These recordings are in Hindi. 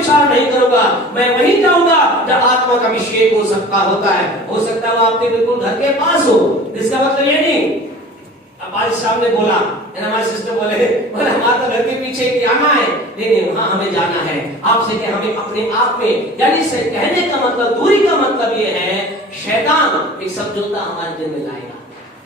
विचार नहीं करूंगा, मैं वहीं जाऊंगा जब आत्मा का अभिषेक हो सकता होता है। हो सकता है वो आपके बिल्कुल घर के पास हो, इसका मतलब ये नहीं। अब आज साहब ने बोला, हमारे सिस्टर बोले हमारा तो घर के पीछे आना है, नहीं वहां हमें जाना है। आपसे क्या हमें अपने आप में, यानी से कहने का मतलब, दूरी का मतलब ये है, शैतान एक समझौता हमारे दिल में लाएगा।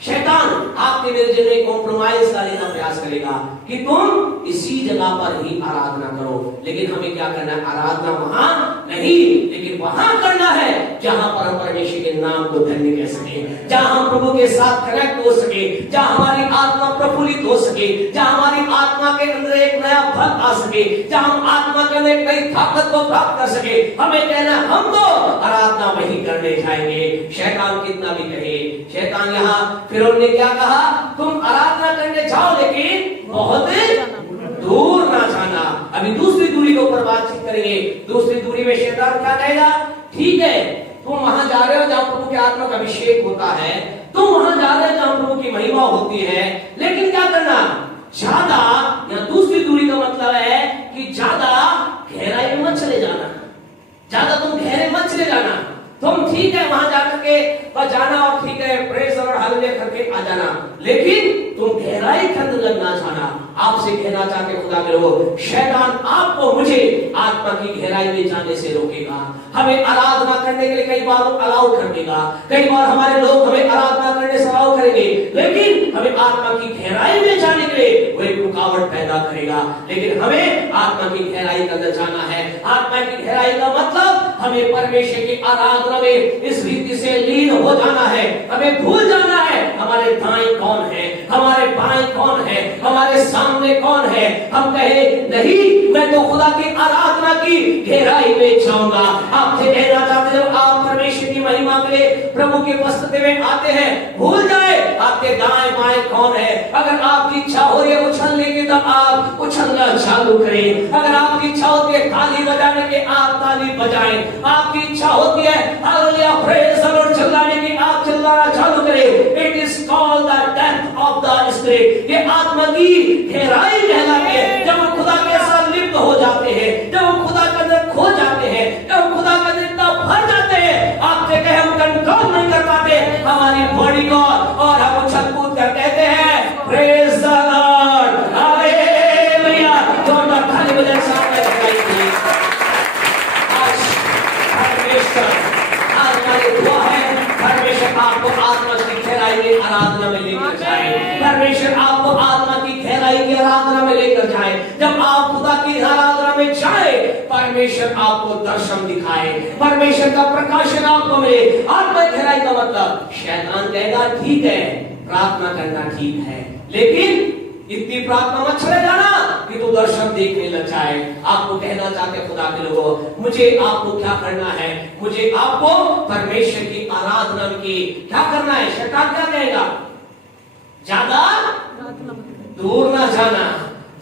शैतान आपके मेरे दिल में कॉम्प्रोमाइज करने का प्रयास करेगा कि तुम इसी जगह पर ही आराधना करो। लेकिन हमें क्या करना है? आराधना वहां नहीं, लेकिन वहां करना है जहां पर हम परमेश्वर के नाम को धन्य कह सके, जहां हम प्रभु के साथ कनेक्ट हो सके, जहां हमारी आत्मा प्रफुल्लित हो सके, जहां हमारी आत्मा के अंदर एक नया फल आ सके, जहां हम आत्मा के अंदर एक नई ताकत को प्राप्त कर सके। हमें कहना हम तो आराधना वही करने जाएंगे, शैतान कितना भी कहे। शैतान यहाँ फिरौन ने क्या कहा? तुम आराधना करने जाओ लेकिन बहुत दूर ना जाना। अभी दूसरी दूरी के ऊपर बातचीत करेंगे। दूसरी दूरी में शैतान क्या कहेगा? ठीक है, तुम वहां जा रहे हो जहां प्रभु के आत्मा का अभिषेक होता है, तुम वहां जा रहे हो जहां प्रभु की महिमा होती है, लेकिन क्या करना? ज्यादा, या दूसरी दूरी का मतलब है कि ज्यादा गहराई में मत चले जाना, ज्यादा तुम गहरे मत चले जाना। तुम ठीक है वहां जाकर के बस जाना और ठीक है प्रेस और हालेलुया करके आ जाना, लेकिन तुम गहराई के अंदर ना जाना। आपसे कहना चाहते खुदा के लोग, शैतान आपको मुझे आत्मा की गहराई में जाने से रोकेगा। हमें आराधना करने के लिए कई बार अलाउ कर देगा, कई बार हमारे लोग हमें आराधना करने से अलाउ करेंगे, लेकिन हमें आत्मा की गहराई में जाने के लिए वो एक रुकावट पैदा करेगा। लेकिन हमें आत्मा की गहराई के अंदर जाना है। आत्मा की गहराई का मतलब हमें परमेश्वर की आराधना में इस रीति से लीन हो जाना है। हमें भूल जाना है हमारे दाएं कौन है, हमारे बाएं कौन है, हमारे सामने कौन है। हम कहे नहीं, मैं तो खुदा की आराधना की गहराई में जाऊंगा। आपसे कहना चाहते जब आप परमेश्वर की महिमा के लिए प्रभु की उपस्थिति में आते हैं, भूल जाए आपके दाएं बाएं कौन है। अगर आपकी इच्छा हो रही है उछलने की, तब आप उछलना चालू करें। अगर आपकी इच्छा होती है ताली बजाने की, आप ताली बजाएं। आपकी इच्छा होती है हालेलुया प्रेज द लॉर्ड चिल्लाने की, आप चिल्लाना चालू करें। It is called the depth of the spirit. ये आत्मा की गहराई कहलाती है। जब हम खुदा के साथ लिप्त हो जाते हैं, जब हम खुदा के अंदर खो जाते हैं, जब हम खुदा के अंदर इतना भर जाते हैं, आपसे कहे हम कंट्रोल नहीं कर पाते हमारी बॉडी को, और हम उछल कूद कर कहते हैं प्रेज द लॉर्ड हालेलुया। जोरदार ताली बजाएं सामने लगाई थी। आज हमारी दुआ है परमेश्वर आपको आत्मा की गहराई में आराधना में लेकर जाए। परमेश्वर आपको आत्मा की गहराई की आराधना में लेकर जाए। जब आप खुदा की आराधना में जाए, परमेश्वर आपको दर्शन दिखाए, परमेश्वर का प्रकाशन आपको मिले। आत्मा की गहराई का मतलब, शैतान कहेगा ठीक है प्रार्थना करना ठीक है, लेकिन इतनी प्रार्थना मत चले जाना कि तू दर्शन देखने लग जाए। आपको कहना चाहते खुदा के लोगों, मुझे आपको क्या करना है? मुझे आपको परमेश्वर की आराधना की क्या करना है? शैतान क्या कहेगा? ज्यादा दूर ना जाना,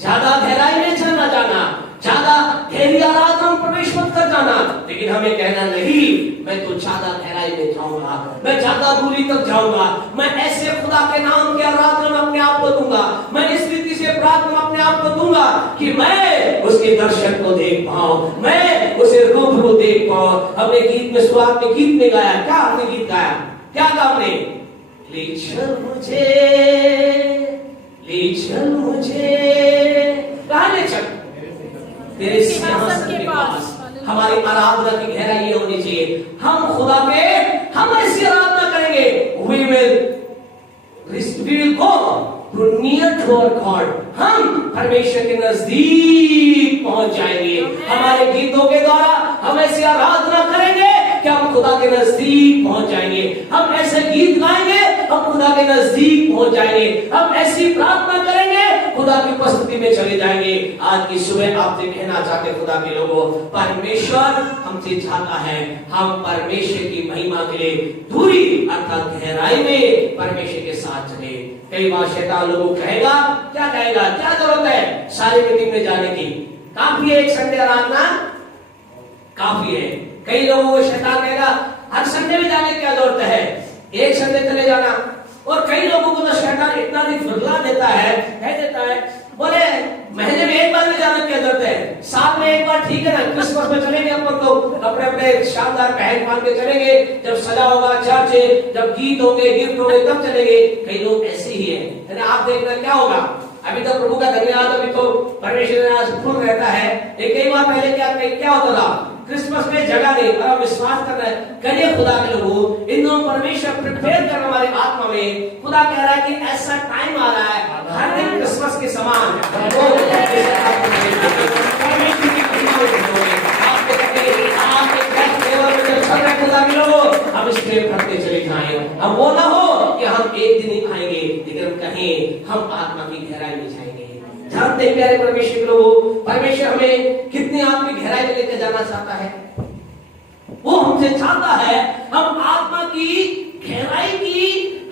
ज्यादा गहराई में चलना जाना, ज्यादा गहरी आराधना में प्रवेश मत कर जाना। लेकिन हमें कहना नहीं, मैं तो ज्यादा गहराई में जाऊंगा, मैं ज्यादा दूरी तक जाऊंगा, मैं ऐसे खुदा के नाम की आराधना में अपने आप को दूंगा, मैं इस रीति से प्रार्थना अपने आप को दूंगा कि मैं उसके दर्शन को देख पाऊं, मैं उसे रूबरू देख पाऊं। हमने गीत में शुरुआत में गीत में गाया, क्या हमने गीत गाया? क्या गाया हमने? ले चल मुझे, ले चल मुझे, कहां ले चल? तेरे सिंहासन के पास। हमारी आराधना की गहराई ये होनी चाहिए, हम खुदा के, हम ऐसी आराधना करेंगे, we will go near to our God। हम परमेश्वर के नजदीक पहुंच जाएंगे। हमारे गीतों के द्वारा हम ऐसी आराधना करेंगे कि हम खुदा के नजदीक पहुंच जाएंगे। हम ऐसे गीत गाएंगे, हम खुदा के नजदीक पहुंच जाएंगे। हम ऐसी प्रार्थना करेंगे, खुदा की उपस्थिति में चले जाएंगे। आज की सुबह आपसे कहना चाहते खुदा के लोगों, परमेश्वर हमसे चाहता है हम परमेश्वर की महिमा के लिए दूरी अर्थात गहराई में परमेश्वर के साथ चले। कई बार शैतान लोगों कहेगा, क्या कहेगा? क्या जरूरत है सारी मीटिंग में जाने की? काफी है एक संडे आराधना, काफी है। कई लोगों को शैतान कहेगा हर संडे में जाने की क्या जरूरत है, एक संडे चले जाना। और कई लोगों को तो शैतान इतना भी फुसला देता है, कह देता है बोले महीने में एक बार में जाने की जरूरत है, साल में एक बार ठीक है ना, क्रिसमस में चलेंगे अपन तो कपड़े अपने शानदार पहन के चलेंगे, जब सजा होगा चर्च, जब गीत होंगे, गिफ्ट होंगे, तब चलेंगे। कई लोग ऐसे ही है ना। आप देखना क्या होगा, अभी तो प्रभु का धन्यवाद, अभी तो परमेश्वर फुल रहता है। एक कई बार पहले क्या होता था, क्रिसमस में जगह नहीं, और विश्वास कर रहे हैं, करिए खुदा के लोगों, इन दोनों परमेश्वर प्रिपेयर कर हमारे आत्मा में। खुदा कह रहा है कि ऐसा टाइम आ रहा है, हर दिन क्रिसमस के समान हम स्टेप करते चले जाएं। अब वो ना हो कि हम एक दिन ही खाएंगे, लेकिन हम कहें हम आत्मा की गहराई में जाएंगे। जानते हैं प्यारे परमेश्वर के लोगों, परमेश्वर हमें कितनी आत्मिक गहराई में लेकर जाना चाहता है। वो हमसे चाहता है हम आत्मा की गहराई की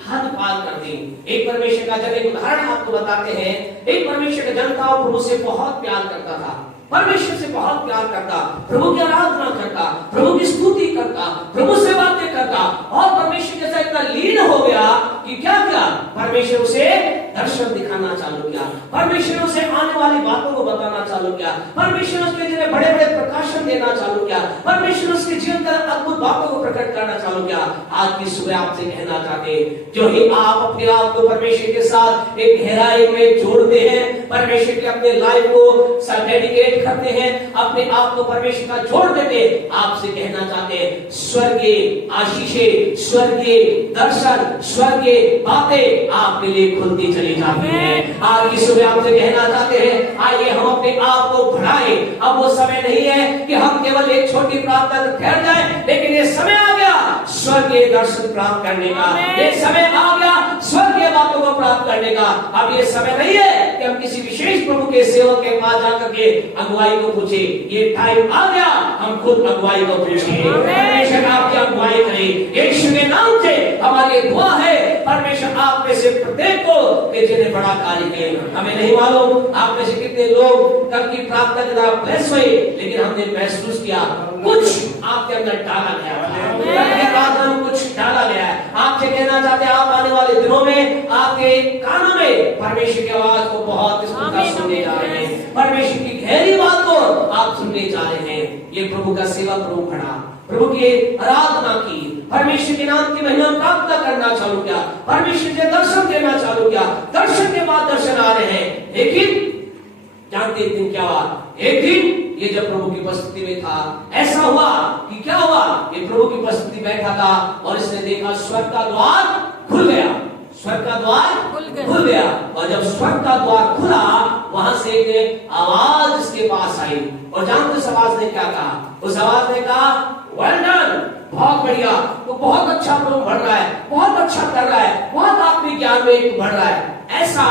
हद पार कर दें। एक परमेश्वर का जन, एक उदाहरण आपको बताते हैं। एक परमेश्वर का जन था, प्रभु से बहुत प्यार करता था, परमेश्वर से बहुत प्यार करता, प्रभु की आराधना करता, प्रभु की स्तुति करता, प्रभु से बातें करता, और परमेश्वर के साथ इतना लीन हो गया कि क्या किया, परमेश्वर उसे दर्शन दिखाना चालू किया, परमेश्वर उसे आने वाली बातों को बताना चालू किया, परमेश्वर उसके लिए बड़े बड़े प्रकाशन देना चालू किया, परमेश्वर उसके जीवन का अद्भुत बातों को प्रकट करना चालू किया। आज की सुबह आपसे कहना चाहते हैं, जो ही आप अपने आप को परमेश्वर के साथ एक गहराई में जोड़ते हैं, परमेश्वर के अपने लाइफ को डेडिकेट करते हैं, अपने आप को परमेश्वर का जोड़ देते, आपसे कहना चाहते हैं, स्वर्गीय आशीषें, स्वर्गीय दर्शन, स्वर्गीय बातें आपके लिए खुलती चली जाती हैं। आज की सुबह आपसे कहना चाहते हैं, आइए हम अपने आप को बढ़ाएं। अब वो समय नहीं है कि हम केवल एक छोटी प्रार्थना तक ठहर जाएं, लेकिन ये समय आ गया स्वर्गीय दर्शन प्राप्त करने का, ये समय आ गया स्वर्गीय बातों को प्राप्त करने का। अब ये समय नहीं है कि हम किसी विशेष प्रभु के सेवक के पास जाकर के अगुवाई को पूछे, ये टाइम आ गया हम खुद अगुवाई को पूछे। परमेश्वर आपकी अगुवाई करे यीशु के नाम से, हमारी दुआ है परमेश्वर आप में से प्रत्येक को कि जिन्हें बड़ा कार्य है। हमें नहीं मालूम आप में से कितने लोग कल की प्रार्थना के द्वारा ब्लेस हुए, लेकिन हमने महसूस किया कुछ आपके अंदर डाला गया है, कुछ डाला गया है। आपसे कहना चाहते हैं, आप आने वाले दिनों में आपके कानों में परमेश्वर की आवाज को बहुत स्पष्ट सुनने जा रहे हैं, परमेश्वर की गहरी बात को आप सुनने जा रहे हैं। ये प्रभु का सेवा, प्रभु खड़ा, प्रभु की आराधना की, परमेश्वर के नाम की महिमा प्राप्त करना चालू किया, परमेश्वर के दर्शन देना चालू किया, दर्शन के बाद दर्शन आ रहे हैं। लेकिन जानते एक दिन क्या हुआ, एक दिन ये जब प्रभु की उपस्थिति में था, ऐसा हुआ कि क्या हुआ, ये प्रभु की उपस्थिति बैठा था और इसने देखा स्वर्ग का द्वार खुल गया, स्वर्ग का द्वार खुल गया। और जब स्वर्ग का द्वार खुला, वहां से एक आवाज इसके पास आई, और जानते उस आवाज ने क्या कहा, उस आवाज ने कहा, वेल डन, बहुत बढ़िया, तो बहुत अच्छा प्रभु बढ़ रहा है, बहुत अच्छा कर रहा है, बहुत आत्मिक ज्ञान में बढ़ रहा है। ऐसा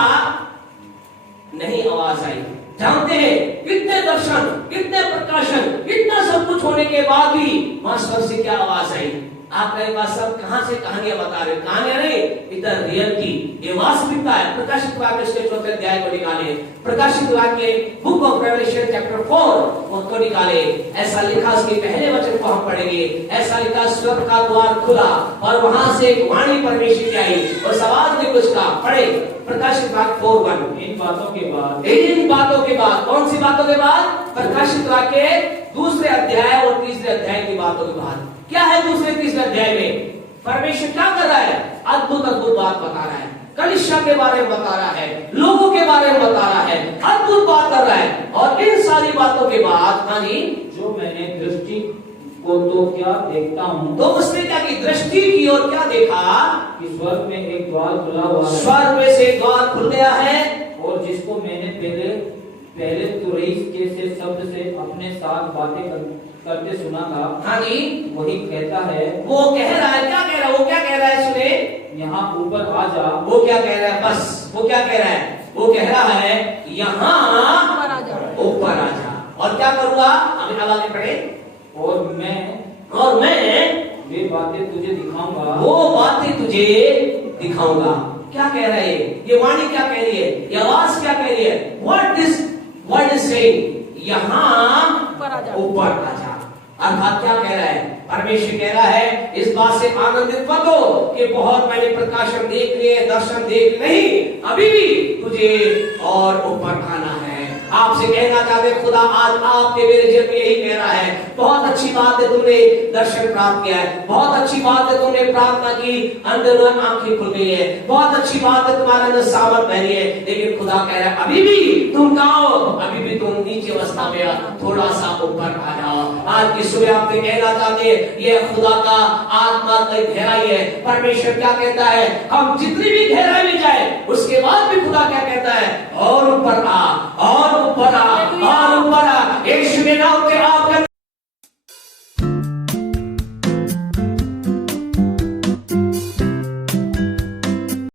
नहीं आवाज आई। जानते हैं कितने दर्शन, कितने प्रकाशन, कितना सब कुछ होने के बाद भी वहां स्वर्ग से क्या आवाज आई। आप कई बार सब कहां से कहानियां बता रहे, कहानियां नहीं, इधर रियलिटी, ये वास्तविकता है। प्रकाशित वाक्य के 4 अध्याय को निकाले, प्रकाशित वाक्य बुक ऑफ रेवलेशन चैप्टर 4 को निकाले। ऐसा लिखा, उसके पहले वचन को हम पढ़ेंगे। ऐसा लिखा, स्वर्ग का द्वार खुला और वहां से एक वाणी परमेश्वर की आई और आवाज ने कुछ कहा। पढ़े प्रकाशित वाक्य 4:1। इन बातों के बाद, कौन सी बातों के बाद? प्रकाशित वाक्य 2 अध्याय और 3 अध्याय की बातों के बाद। क्या है 2-3 अध्याय में? परमेश्वर क्या कर रहा है? अद्भुत अद्भुत बात बता रहा है, कलीसिया के बारे में बता रहा है, लोगों के बारे में बता रहा है, अद्भुत बात कर रहा है। और इन सारी बातों के बाद, हाँ जी, जो मैंने दृष्टि को तो क्या देखता हूँ, तो उसने क्या की? दृष्टि की और क्या देखा? कि स्वर्ग में एक द्वार खुला हुआ है, स्वर्ग में से एक द्वार खुल गया है, और जिसको मैंने पहले तुरई के से शब्द से अपने साथ बातें करते सुना था, हाँ जी, वही कहता है, वो कह रहा है, क्या कह रहा है? वो क्या कह रहा है? सुने, यहाँ ऊपर आ जा। वो क्या कह रहा है? बस वो क्या कह रहा है? वो कह रहा है यहाँ ऊपर आ जा, और क्या करूँगा? अभी आगे पढ़े, और मैं वे बातें तुझे दिखाऊंगा, वो बातें तुझे दिखाऊंगा। क्या कह रहा है? ये वाणी क्या कह रही है? ये आवाज क्या कह रही है? What is saying? यहाँ ऊपर आ जा। अर्थात क्या कह रहा है? परमेश्वर कह रहा है, इस बात से आनंदित मत हो कि बहुत मैंने प्रकाशन देख लिए, दर्शन देख नहीं, अभी भी तुझे और ऊपर आना है। आपसे कहना चाहते खुदा आज आपके मेरे जीवन में यही कह रहा है, बहुत अच्छी बात है तुमने दर्शन प्राप्त किया है, बहुत अच्छी बात है तुमने प्रार्थना की, अंदर आंखें खुल गई है, बहुत अच्छी बात है तुम्हारे अंदर सामर्थ बहरी है, लेकिन खुदा कह रहा है अभी भी तुम कहाँ हो, अभी भी तुम नीचे अवस्था में थोड़ा सा ऊपर आ जाओ। आज की सुबह आपसे कहना चाहते हैं ये खुदा का आत्मा की गहराई है। परमेश्वर क्या कहता है, हम जितनी भी गहराई में जाए उसके